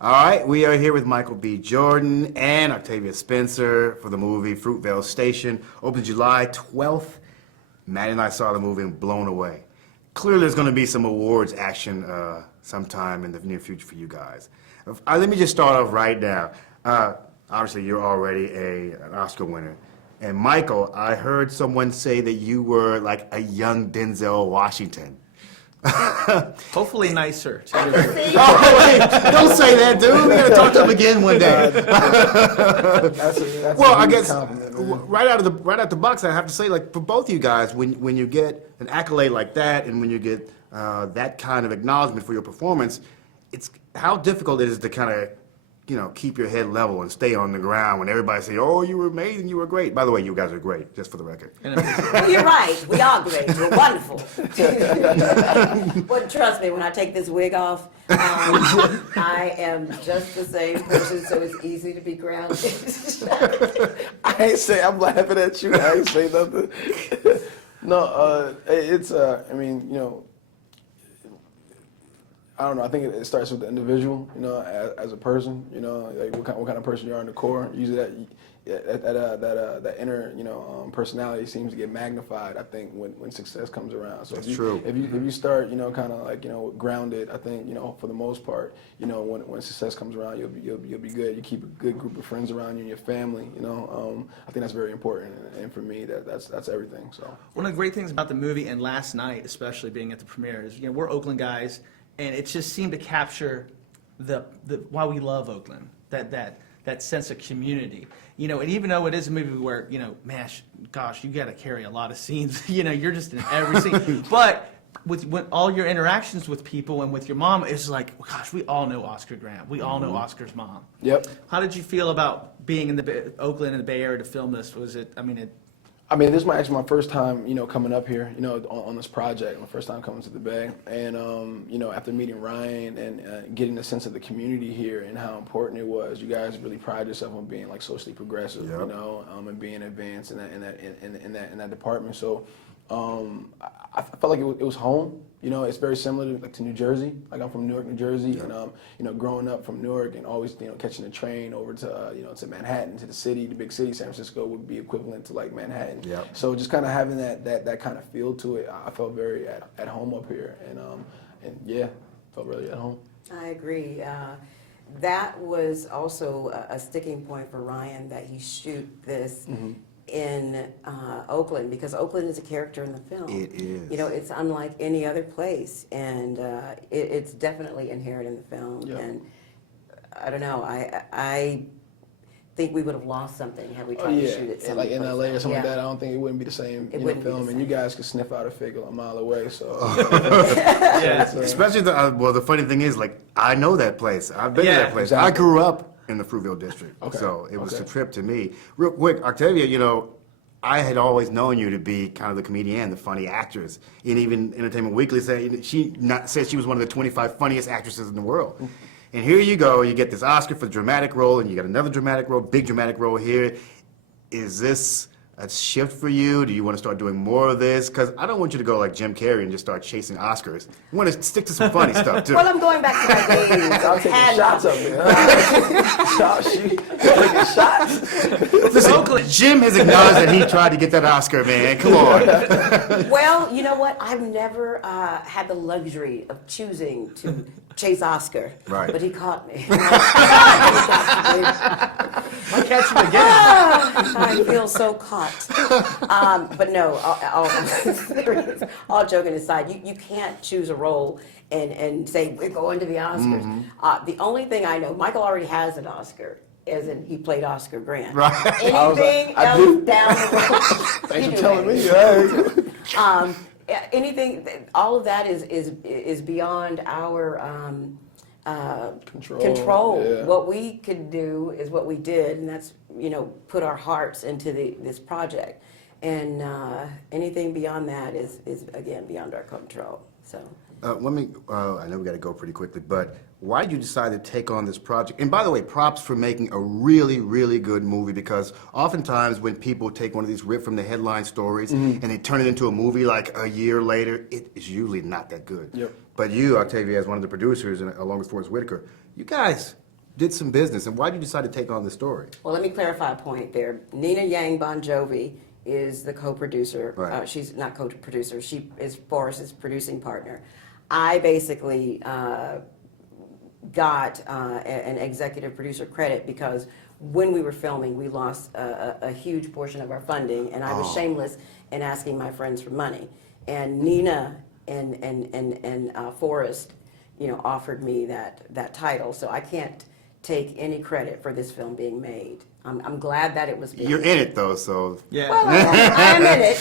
All right, we are here with Michael B. Jordan and Octavia Spencer for the movie Fruitvale Station. Opened July 12th. Maddie and I saw the movie and blown away. Clearly there's going to be some awards action sometime in the near future for you guys. Let me just start off right now. Obviously, you're already an Oscar winner. And Michael, I heard someone say that you were like a young Denzel Washington. Hopefully nicer. Oh, wait, don't say that, dude. We gotta talk to him again one day. That's Well, I guess right out the box, I have to say, like for both of you guys, when you get an accolade like that, and when you get that kind of acknowledgement for your performance, it's how difficult it is to kind of keep your head level and stay on the ground when everybody say, "Oh, you were amazing, you were great." By the way, you guys are great, just for the record. Well, you're right. We are great. We're wonderful. But trust me, when I take this wig off, I am just the same person, so it's easy to be grounded. I ain't say, I'm laughing at you. I ain't say nothing. No, it's, I mean, I don't know. I think it starts with the individual, as a person, like what kind of person you are in the core. Usually that inner, personality seems to get magnified, I think, when success comes around. So That's true. If you start, kind of like, grounded, I think, for the most part, when success comes around, you'll be good. You keep a good group of friends around you and your family, I think that's very important. And for me, that's everything. So One of the great things about the movie and last night, especially being at the premiere, is we're Oakland guys, and it just seemed to capture the why we love Oakland, that sense of community. And even though it is a movie where, gosh, you got to carry a lot of scenes. You're just in every scene. But with all your interactions with people and with your mom, it's like, gosh, we all know Oscar Grant. We all know Oscar's mom. Yep. How did you feel about being in Oakland and the Bay Area to film this? This is actually my first time, coming up here, on this project. My first time coming to the Bay, and after meeting Ryan and getting the sense of the community here and how important it was. You guys really pride yourself on being like socially progressive, Yep. And being advanced in that department. So I felt like it was home. It's very similar to New Jersey. Like I'm from Newark, New Jersey, Yep. and growing up from Newark and always catching a train over to to Manhattan, to the city, the big city. San Francisco would be equivalent to like Manhattan. Yep. So just kind of having that kind of feel to it, I felt very at home up here, and yeah, felt really at home. I agree. That was also a sticking point for Ryan, that he shoot this in Oakland, because Oakland is a character in the film. It is. It's unlike any other place, and it's definitely inherent in the film. Yep. And I don't know, I think we would have lost something had we tried to shoot it like in LA or something like Yeah. that. I don't think it wouldn't be the same wouldn't be film, the and you same. guys could sniff out a fig a mile away. So Yeah. Especially the funny thing is, like, I know that place. I've been to Yeah, that place. exactly. I grew up in the Fruitvale district, Okay. so it was Okay. a trip to me. Real quick, Octavia, I had always known you to be kind of the comedian, the funny actress. And even Entertainment Weekly said she was one of the 25 funniest actresses in the world. And here you go, you get this Oscar for the dramatic role, and you got another dramatic role, big dramatic role here. Is this a shift for you? Do you want to start doing more of this? Because I don't want you to go like Jim Carrey and just start chasing Oscars. You want to stick to some funny stuff, too. Well, I'm going back to my days. I'm taking shots up there. Taking shots. Listen, Jim has acknowledged that he tried to get that Oscar, man. Come on. Well, you know what? I've never had the luxury of choosing to chase Oscar. Right. But he caught me. I'll catch you again. I feel so caught. But no, all joking aside, you can't choose a role and say, we're going to the Oscars. The only thing I know, Michael already has an Oscar, as in he played Oscar Grant. Right. Anything I else do. down the road? Thanks you for do telling it. me. Anything, all of that is beyond our control. Yeah. What we could do is what we did, and that's put our hearts into this project. And anything beyond that is again beyond our control. So. I know we got to go pretty quickly, but why did you decide to take on this project? And by the way, props for making a really, really good movie, because oftentimes when people take one of these ripped from the headline stories and they turn it into a movie like a year later, it is usually not that good. Yep. But you, Octavia, as one of the producers, and along with Forrest Whitaker, you guys did some business, and why did you decide to take on this story? Well, let me clarify a point there. Nina Yang Bon Jovi is the co-producer. Right. She's not co-producer. She is Forrest's producing partner. I basically got an executive producer credit because when we were filming, we lost a huge portion of our funding, and I was shameless in asking my friends for money. And Nina and Forrest, offered me that title, so I can't take any credit for this film being made. I'm glad that it was made. You're in it though, so Yeah. Well, I am in it.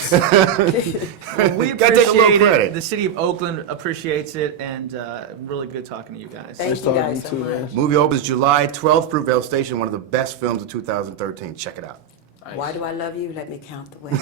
Well, we Gotta take a little appreciate credit. it. The city of Oakland appreciates it, and really good talking to you guys. Thank Nice you talking guys to so you, much. man. movie opens July 12th, Fruitvale Station, one of the best films of 2013. Check it out. Why do I love you? Let me count the ways.